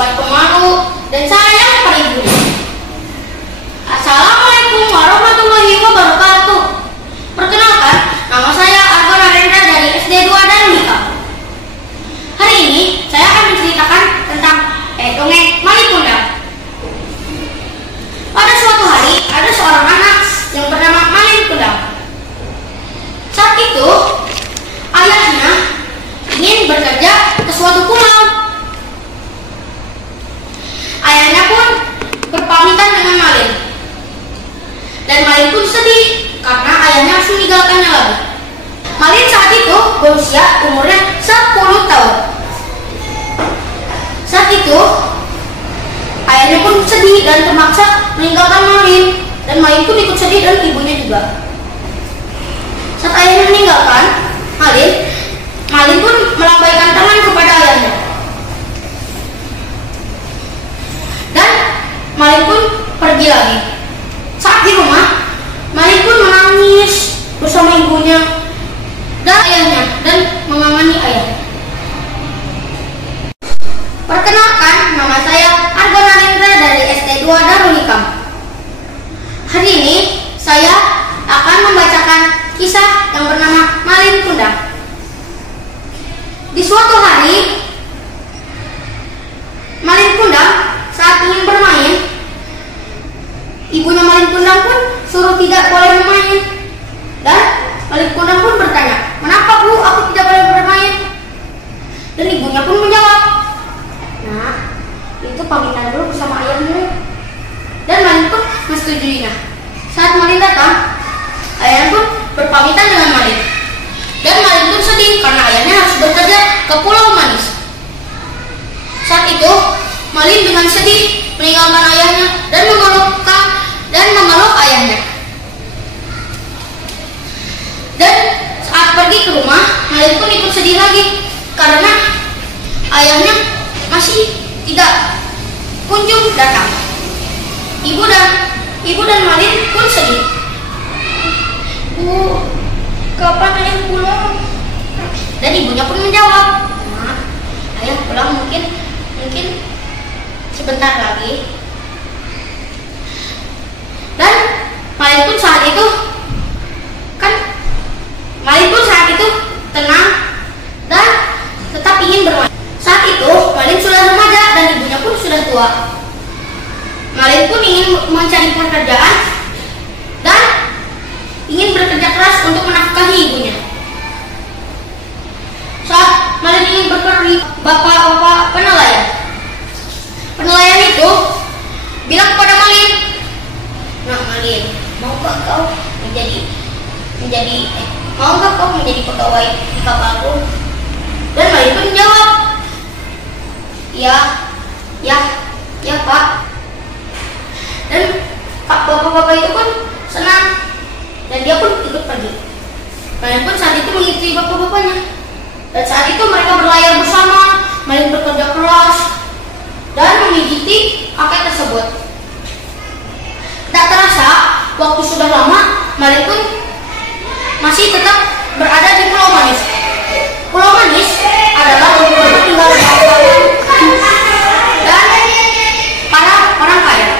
sifat pemalu dan sayang pada ibunya. Assalamualaikum warahmatullahi wabarakatuh. Perkenalkan, nama saya Argo Narendra dari SD 2 Darul Hikam. Hari ini saya akan menceritakan tentang dongeng Malin Kundang. Pada suatu hari ada seorang anak yang bernama Malin Kundang. Saat itu ayahnya ingin bekerja ke suatu pulau. Ayahnya pun berpamitan dengan Malin, dan Malin pun sedih karena ayahnya harus meninggalkannya lagi. Malin saat itu berusia umurnya 10 tahun. Saat itu ayahnya pun sedih dan terpaksa meninggalkan Malin, dan Malin pun ikut sedih dan ibunya juga. Saat ayahnya meninggalkan Malin pun melambaikan tangan kepada ayahnya, dan Malin pun pergi lagi. Saat di rumah, Malin pun menangis bersama ibunya dan ayahnya dan mengamani ayahnya. Perkenalkan, nama saya Argo Narendra dari SD 2 Darul Hikam. Hari ini saya akan membacakan kisah yang bernama Malin Kundang. Di suatu hari, Malin Kundang saat ingin bermain, ibunya Malin Kundang pun suruh tidak boleh bermain. Dan Malin Kundang pun bertanya, "Kenapa Bu, aku tidak boleh bermain?" Dan ibunya pun menjawab, "Nah, itu pamitan dulu bersama ayahmu." Dan Malin pun menyetujuinya. Saat Malin datang, ayahnya pun berpamitan dengan Malin, dan Malin pun sedih karena ayahnya harus bekerja ke Pulau Manis. Saat itu Malin dengan sedih meninggalkan ayahnya dan memeluk ayahnya. Dan saat pergi ke rumah, Malin pun ikut sedih lagi karena ayahnya masih tidak kunjung datang. Ibu dan Malin pun sedih. "Bu, kapan ayah pulang?" Dan ibunya pun menjawab, "Nah, ayah pulang mungkin sebentar lagi." Dan Malin pun saat itu tenang dan tetap ingin bermain. Saat itu Malin sudah remaja dan ibunya pun sudah tua. Malin pun ingin mencari pekerjaan dan ingin bekerja keras untuk menafkahi ibunya. Saat Malin ingin bekerja, bapak penelayan itu bilang kepada Malin, "Nah Malin, maukah kau menjadi pegawai di kapalku?" Dan Malin pun menjawab, Ya Pak." Dan bapak-bapak itu pun senang dan dia pun ikut pergi. Malin pun saat itu mengikuti bapak-bapaknya, dan saat itu mereka berlayar bersama. Malin bekerja keras dan memijiti kakek tersebut. Tak terasa waktu sudah lama, Malin pun masih tetap berada di Pulau Manis. Pulau Manis adalah tempat tinggal bangsawan dan para orang kaya.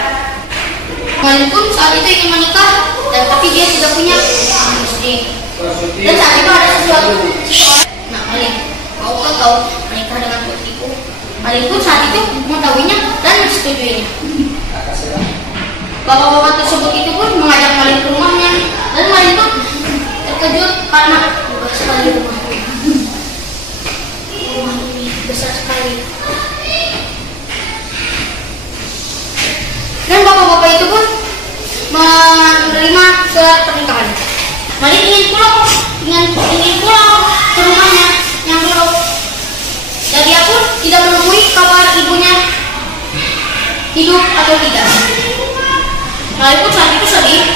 Malin pun saat itu ingin menikah, tapi dia tidak punya istri. Dan saat itu ada sesuatu. "Nah Malin, maukah kau menikah dengan putriku?" Malin pun saat itu mengetahuinya dan menyetujuinya. Bapak-bapak tersebut itu pun mengajak Malin ke rumahnya, dan Malin pun terkejut karena besar sekali rumah ini besar sekali. Dan bapak-bapak itu pun menerima surat pernikahan. Malin ingin pulang ke rumahnya yang dulu, dan dia pun tidak menemui kabar ibunya hidup atau tidak. Malin pun saat itu sedih,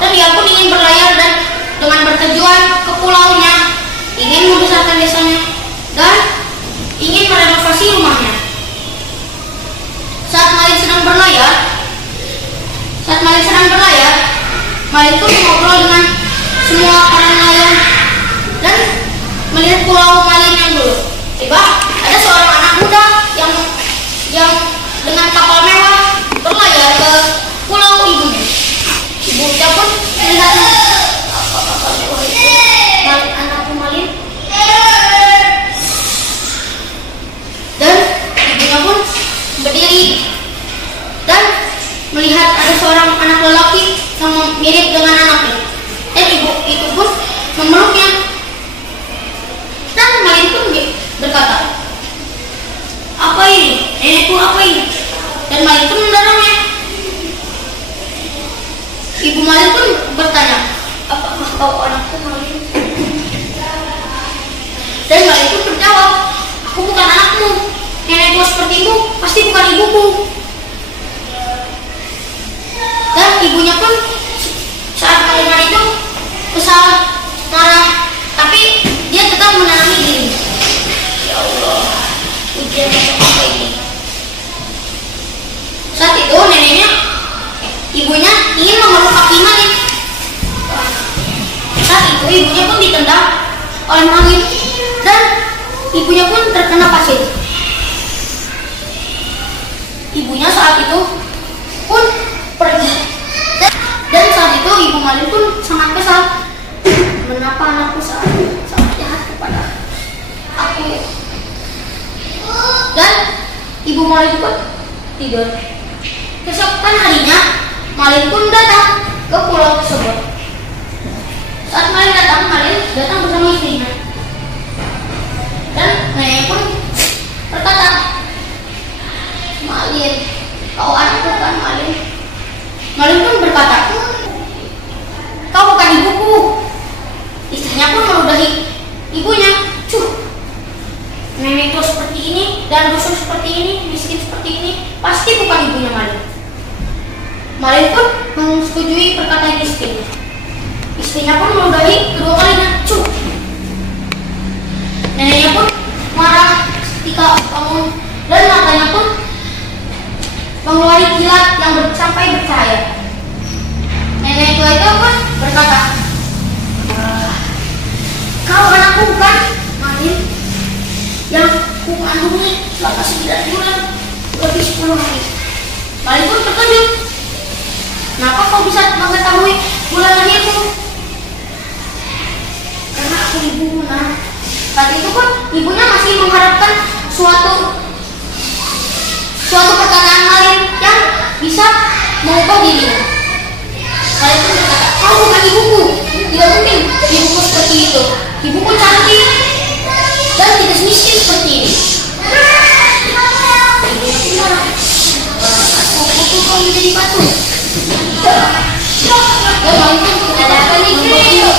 dan dia pun ingin berlayar dan dengan bertujuan ke pulaunya, ingin membesarkan desanya dan ingin merenovasi rumahnya. Saat Malin sedang berlayar, Malin pun mengobrol dengan semua para nelayan dan melihat pulau Malin yang dulu. Tiba ada seorang anak muda yang yang dengan kapal mewah berlayar ke pulau ibunya. Ibunya pun melihat kapal mewah itu, anak Malin, dan ibunya pun berdiri dan melihat ada seorang anak lelaki yang mirip dengan anaknya, dan ibu itu pun memeluknya. Dan Malin pun berkata, "Apa ini? Nenekku, apa ini?" Dan Malin pun mendorongnya. Ibu Malin pun bertanya, "Apakah kau anakku, Malin?" Dan Malin pun berjawab, "Aku bukan anakmu. Nenek tua sepertimu pasti bukan ibuku." Dan ibunya pun saat mendengar itu kesal, marah, tapi dia tetap menenangi diri. Ya Allah, ujian macam apa ini? Saat itu ibunya ingin memeluk kaki Malin. Saat itu ibunya pun ditendang oleh Malin dan ibunya pun terkena pasir. Ibunya saat itu pun pergi. Dan saat itu ibu Malin pun sangat kesal. Mengapa anakku sangat jahat kepada aku? Dan ibu Malin pun tidur. Keesokan harinya Malin pun datang ke pulau tersebut. Saat Malin datang bersama istrinya. Dan nenek pun berkata, "Malin, kau anakku kan, Malin?" Malin pun berkata, "Kau bukan ibuku." Istrinya pun meludahi ibunya. Nenek tua seperti ini dan rusuh seperti ini, miskin seperti ini, pasti bukan ibunya Malin. Malin pun menyetujui perkataan istrinya. Istrinya pun meludahi kedua kalinya. Neneknya pun marah ketika bangun dan matanya pun mengeluarkan kilat yang sampai bercahaya. Nenek tua itu pun berkata, "Kau anakku bukan, Malin, yang ku kandungi selama 9 bulan lebih 10 hari." Malin pun terkejut. "Kenapa kau bisa mengetahui bulan lahirku?" "Karena aku ibumu, Nak." Saat itu pun ibunya masih mengharapkan suatu perkataan Malin yang bisa mengubah dirinya. Malin pun berkata, "Kau bukan ibuku. Tidak mungkin ibuku seperti itu. Ibuku cantik dan tidak miskin seperti ini." Ibunya pun marah. "Aku pukul kau menjadi batu." Dan Malin pun membuat